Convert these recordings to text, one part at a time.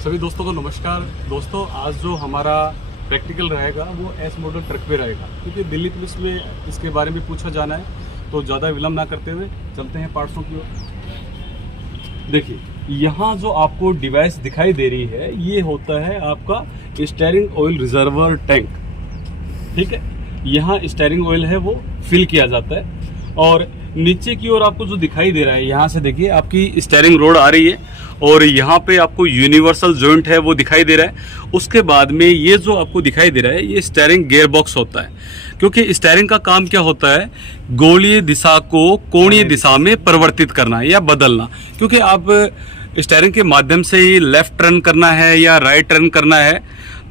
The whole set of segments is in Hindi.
सभी दोस्तों को नमस्कार। दोस्तों आज जो हमारा प्रैक्टिकल रहेगा वो एस मॉडल ट्रक पे रहेगा, क्योंकि दिल्ली पुलिस में इसके बारे में पूछा जाना है, तो ज़्यादा विलम्ब ना करते हुए चलते हैं पार्ट्सों की ओर। देखिए यहाँ जो आपको डिवाइस दिखाई दे रही है ये होता है आपका स्टीयरिंग ऑयल रिजर्वर टैंक। ठीक है, यहाँ स्टीयरिंग ऑयल है वो फिल किया जाता है और नीचे की ओर आपको जो दिखाई दे रहा है, यहाँ से देखिए आपकी स्टीयरिंग रोड आ रही है और यहाँ पे आपको यूनिवर्सल जॉइंट है वो दिखाई दे रहा है। उसके बाद में ये जो आपको दिखाई दे रहा है ये स्टीयरिंग गियर बॉक्स होता है, क्योंकि स्टीयरिंग का काम क्या होता है, गोलीय दिशा को कोणीय दिशा में परिवर्तित करना या बदलना। क्योंकि आप स्टीयरिंग के माध्यम से ही लेफ्ट टर्न करना है या राइट टर्न करना है,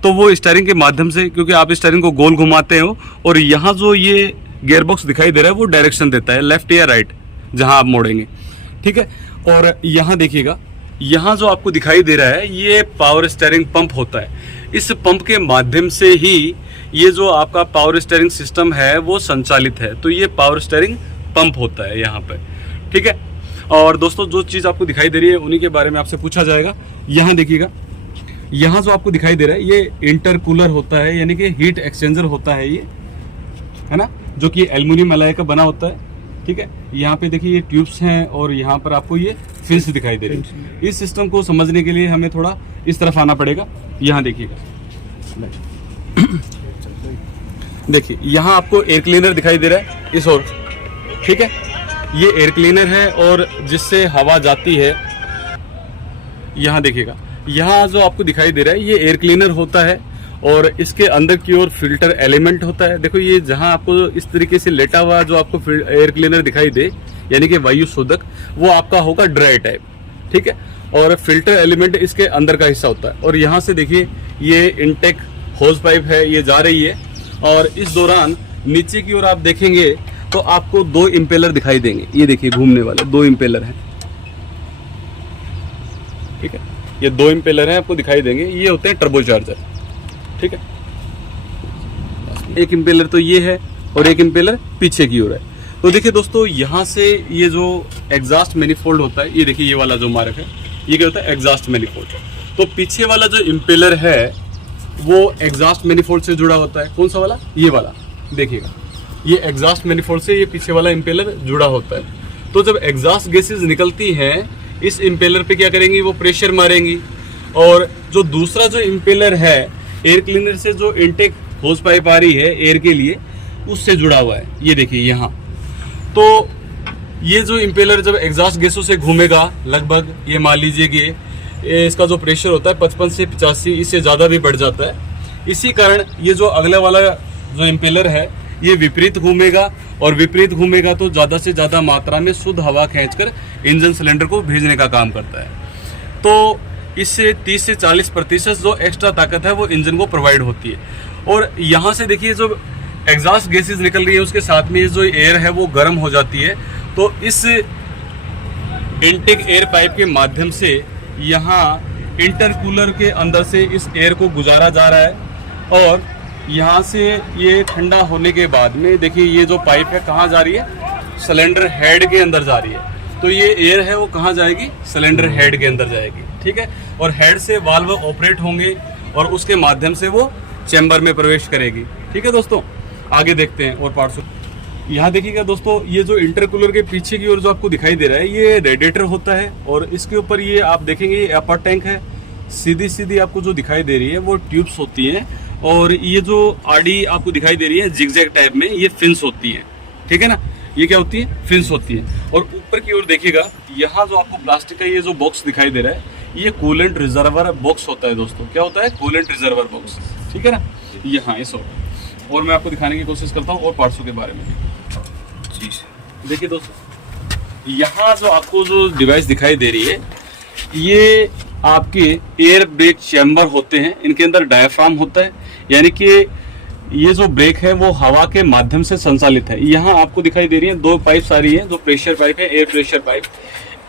तो वो स्टीयरिंग के माध्यम से, क्योंकि आप स्टीयरिंग को गोल घुमाते हो और यहाँ जो ये गियर बॉक्स दिखाई दे रहा है वो डायरेक्शन देता है लेफ्ट या राइट जहां आप मोड़ेंगे। ठीक है, और यहाँ देखिएगा, यहाँ जो आपको दिखाई दे रहा है ये पावर स्टीयरिंग पंप होता है। इस पंप के माध्यम से ही ये जो आपका पावर स्टीयरिंग सिस्टम है वो संचालित है, तो ये पावर स्टीयरिंग पंप होता है यहाँ पे। ठीक है, और दोस्तों जो चीज़ आपको दिखाई दे रही है उन्हीं के बारे में आपसे पूछा जाएगा। यहाँ देखिएगा, यहाँ जो आपको दिखाई दे रहा है ये इंटरकूलर होता है, यानी कि हीट एक्सचेंजर होता है ये, है ना, जो कि एल्युमिनियम एलॉय का बना होता है। ठीक है, यहाँ पे देखिए ये ट्यूब्स हैं और यहाँ पर आपको ये फिन्स दिखाई दे रही है। इस सिस्टम को समझने के लिए हमें थोड़ा इस तरफ आना पड़ेगा। यहाँ देखिएगा, देखिए यहाँ आपको एयर क्लीनर दिखाई दे रहा है इस ओर। ठीक है, ये एयर क्लीनर है और जिससे हवा जाती है। यहाँ देखिएगा, यहाँ जो आपको दिखाई दे रहा है ये एयर क्लीनर होता है और इसके अंदर की ओर फिल्टर एलिमेंट होता है। देखो ये जहां आपको इस तरीके से लेटा हुआ जो आपको एयर क्लीनर दिखाई दे, यानी कि वायु शोधक, वो आपका होगा ड्राई टाइप। ठीक है, और फिल्टर एलिमेंट इसके अंदर का हिस्सा होता है। और यहाँ से देखिए ये इनटेक होज पाइप है, ये जा रही है और इस दौरान नीचे की ओर आप देखेंगे तो आपको दो इम्पेलर दिखाई देंगे। ये देखिए घूमने वाले दो इम्पेलर हैं। ठीक है, ये दो इम्पेलर हैं आपको दिखाई देंगे, ये होते हैं टर्बो चार्जर। ठीक है, एक इम्पेलर तो ये है और एक इम्पेलर पीछे की ओर है। तो देखिए दोस्तों, यहाँ से ये जो एग्जॉस्ट मैनिफोल्ड होता है, ये देखिए ये वाला जो मार्क है ये क्या होता है, एग्जॉस्ट मैनिफोल्ड। तो पीछे वाला जो इम्पेलर है वो एग्जॉस्ट मैनिफोल्ड से जुड़ा होता है। कौन सा वाला, ये वाला देखिएगा, ये एग्जॉस्ट मैनिफोल्ड से ये पीछे वाला इम्पेलर जुड़ा होता है। तो जब एग्जॉस्ट गैसेज निकलती हैं इस इम्पेलर पे क्या करेंगी, वो प्रेशर मारेंगी। और जो दूसरा जो इम्पेलर है एयर क्लीनर से जो इनटेक होज पाइप आ रही है एयर के लिए, उससे जुड़ा हुआ है। ये देखिए यहाँ, तो ये जो इम्पेलर जब एग्जॉस्ट गैसों से घूमेगा, लगभग ये मान लीजिए कि इसका जो प्रेशर होता है 55 से 85, इससे ज़्यादा भी बढ़ जाता है। इसी कारण ये जो अगले वाला जो इम्पेलर है ये विपरीत घूमेगा, और विपरीत घूमेगा तो ज़्यादा से ज़्यादा मात्रा में शुद्ध हवा खींचकर इंजन सिलेंडर को भेजने का काम करता है। तो इससे 30 से 40% जो एक्स्ट्रा ताकत है वो इंजन को प्रोवाइड होती है। और यहाँ से देखिए जो एग्जॉस्ट गैसेज निकल रही है उसके साथ में जो एयर है वो गर्म हो जाती है। तो इस इनटेक एयर पाइप के माध्यम से यहाँ इंटरकूलर के अंदर से इस एयर को गुजारा जा रहा है और यहाँ से ये ठंडा होने के बाद में देखिए ये जो पाइप है कहाँ जा रही है, सिलेंडर हेड के अंदर जा रही है। तो ये एयर है वो कहाँ जाएगी, सिलेंडर हेड के अंदर जाएगी। ठीक है, और हेड से वाल्व ऑपरेट होंगे और उसके माध्यम से वो चैम्बर में प्रवेश करेगी। ठीक है दोस्तों, आगे देखते हैं और पार्ट्स। यहाँ देखिएगा दोस्तों, ये जो इंटरकूलर के पीछे की ओर जो आपको दिखाई दे रहा है ये रेडिएटर होता है और इसके ऊपर ये आप देखेंगे ये अपर टैंक है। सीधी सीधी आपको जो दिखाई दे रही है वो ट्यूब्स होती हैं और ये जो आड़ी आपको दिखाई दे रही है जिगजैग टाइप में, ये फिन्स होती है। ठीक है ना, ये क्या होती है, फिन्स होती है। और ऊपर की ओर देखिएगा, यहाँ जो आपको प्लास्टिक का ये जो बॉक्स दिखाई दे रहा है ये कूलेंट रिजर्वर बॉक्स होता है। दोस्तों क्या होता है, कूलेंट रिजर्वर बॉक्स। ठीक है ना, यहाँ इस और मैं आपको दिखाने की कोशिश करता हूँ और पार्ट्सों के बारे में। जी देखिए दोस्तों, यहाँ जो आपको जो डिवाइस दिखाई दे रही है ये आपके एयर ब्रेक चैम्बर होते हैं। इनके अंदर डायफ्राम होता है, यानी कि ये जो ब्रेक है वो हवा के माध्यम से संचालित है। यहाँ आपको दिखाई दे रही है दो पाइप्स आ रही है, जो प्रेशर पाइप है, एयर प्रेशर पाइप।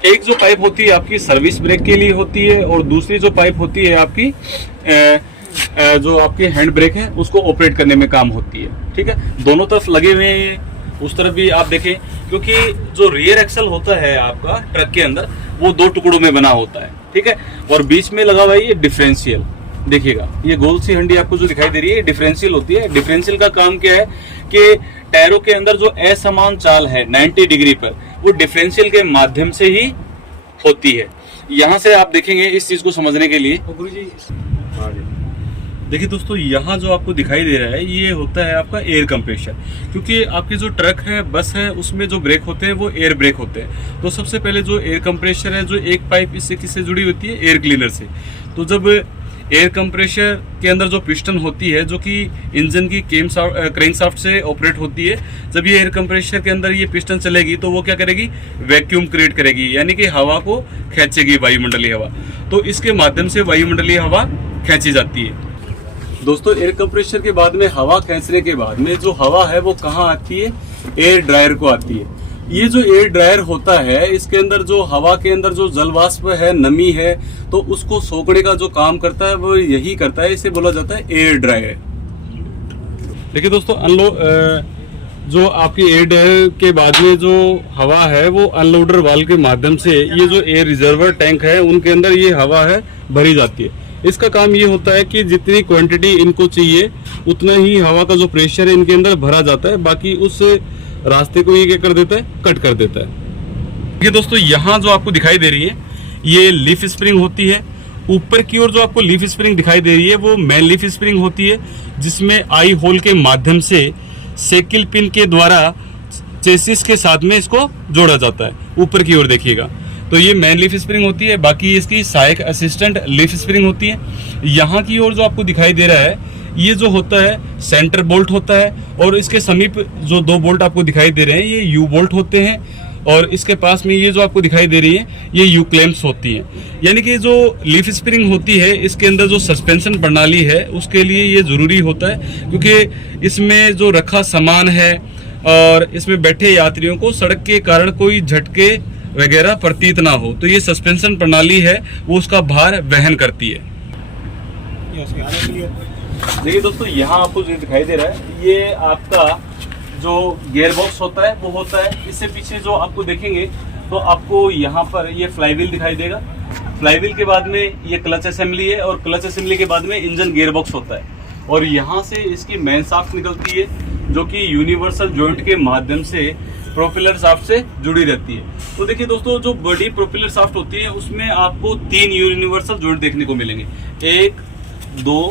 एक जो पाइप होती है आपकी सर्विस ब्रेक के लिए होती है और दूसरी जो पाइप होती है आपकी जो आपकी हैंड ब्रेक है उसको ऑपरेट करने में काम होती है। ठीक है, दोनों तरफ लगे हुए हैं, उस तरफ भी आप देखें, क्योंकि जो रियर एक्सल होता है आपका ट्रक के अंदर वो दो टुकड़ों में बना होता है। ठीक है। और बीच में लगा हुआ है ये डिफरेंशियल, देखिएगा ये गोल सी हंडी आपको जो दिखाई दे रही है डिफरेंशियल होती है। डिफरेंशियल का काम क्या है कि टायरों के अंदर जो असमान चाल है 90 डिग्री पर, वो डिफरेंशियल के माध्यम से ही होती है। यहाँ से आप देखेंगे इस चीज को समझने के लिए, देखिए दोस्तों यहाँ जो आपको दिखाई दे रहा है ये होता है आपका एयर कंप्रेशर, क्योंकि आपके जो ट्रक है, बस है, उसमें जो ब्रेक होते हैं वो एयर ब्रेक होते हैं। तो सबसे पहले जो एयर कंप्रेशर है, जो एक पाइप इससे किससे जुड़ी होती है, एयर क्लीनर से। तो जब एयर कंप्रेशर के अंदर जो पिस्टन होती है, जो कि इंजन की क्रैंकशाफ्ट से ऑपरेट होती है, जब ये एयर कंप्रेशर के अंदर ये पिस्टन चलेगी तो वो क्या करेगी, वैक्यूम क्रिएट करेगी, यानी कि हवा को खींचेगी, वायुमंडलीय हवा। तो इसके माध्यम से वायुमंडलीय हवा खींची जाती है। दोस्तों एयर कंप्रेशर के बाद में हवा खींचने के बाद में जो हवा है वो कहाँ आती है, एयर ड्रायर को आती है। ये जो एयर ड्रायर होता है, इसके अंदर जो हवा के अंदर जो जल वाष्प है, नमी है, तो उसको सोखने का जो काम करता है वो यही करता है, इसे बोला जाता है एयर ड्रायर। देखिए दोस्तों जो आपकी एयर ड्रायर के बाद में जो हवा है वो अनलोडर वाल्व के माध्यम से ये जो एयर रिजर्वर टैंक है उनके अंदर ये हवा है भरी जाती है। इसका काम ये होता है कि जितनी क्वांटिटी इनको चाहिए उतना ही हवा का जो प्रेशर है इनके अंदर भरा जाता है, बाकी उस रास्ते को ये क्या कर देता है, कट कर देता है। ये दोस्तों यहाँ जो आपको दिखाई दे रही है ये लीफ स्प्रिंग होती है। ऊपर की ओर जो आपको लीफ स्प्रिंग दिखाई दे रही है वो मेन लीफ स्प्रिंग होती है, जिसमें आई होल के माध्यम से सेकिल पिन के द्वारा चेसिस के साथ में इसको जोड़ा जाता है। ऊपर की ओर देखिएगा तो ये मेन लीफ स्प्रिंग होती है, बाकी इसकी सहायक असिस्टेंट लीफ स्प्रिंग होती है। यहाँ की ओर जो आपको दिखाई दे रहा है ये जो होता है सेंटर बोल्ट होता है, और इसके समीप जो 2 बोल्ट आपको दिखाई दे रहे हैं ये यू बोल्ट होते हैं, और इसके पास में ये जो आपको दिखाई दे रही है ये यू क्लैंप्स होती हैं। यानी कि जो लीफ स्प्रिंग होती है इसके अंदर जो सस्पेंशन प्रणाली है उसके लिए ये जरूरी होता है, क्योंकि इसमें जो रखा सामान है और इसमें बैठे यात्रियों को सड़क के कारण कोई झटके वगैरह प्रतीत ना हो, तो ये सस्पेंशन प्रणाली है वो उसका भार वहन करती है। देखिए दोस्तों यहाँ आपको जो दिखाई दे रहा है ये आपका जो गियर बॉक्स होता है वो होता है। इससे पीछे जो आपको देखेंगे तो आपको यहाँ पर ये फ्लाईव्हील दिखाई देगा। फ्लाईव्हील के बाद में ये क्लच असेंबली है, और क्लच असेंबली के बाद में इंजन गियर बॉक्स होता है, और यहाँ से इसकी मेन शाफ्ट निकलती है जो कि यूनिवर्सल जॉइंट के माध्यम से प्रोपेलर शाफ्ट से जुड़ी रहती है। तो देखिए दोस्तों जो बड़ी प्रोपेलर शाफ्ट होती है उसमें आपको 3 यूनिवर्सल जॉइंट देखने को मिलेंगे, 1, 2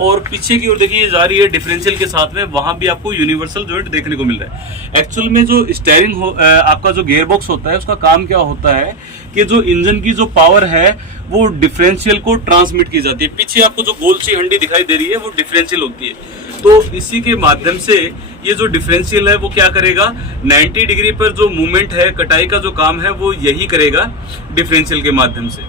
और पीछे की ओर देखिए ये जा रही है डिफरेंशियल के साथ में, वहां भी आपको यूनिवर्सल जॉइंट देखने को मिल रहा है। एक्चुअल में जो स्टीयरिंग आपका जो गियर बॉक्स होता है उसका काम क्या होता है कि जो इंजन की जो पावर है वो डिफरेंशियल को ट्रांसमिट की जाती है। पीछे आपको जो गोल सी हंडी दिखाई दे रही है वो डिफरेंशियल होती है। तो इसी के माध्यम से ये जो डिफरेंशियल है वो क्या करेगा, 90 डिग्री पर जो मूवमेंट है, कटाई का जो काम है वो यही करेगा डिफरेंशियल के माध्यम से।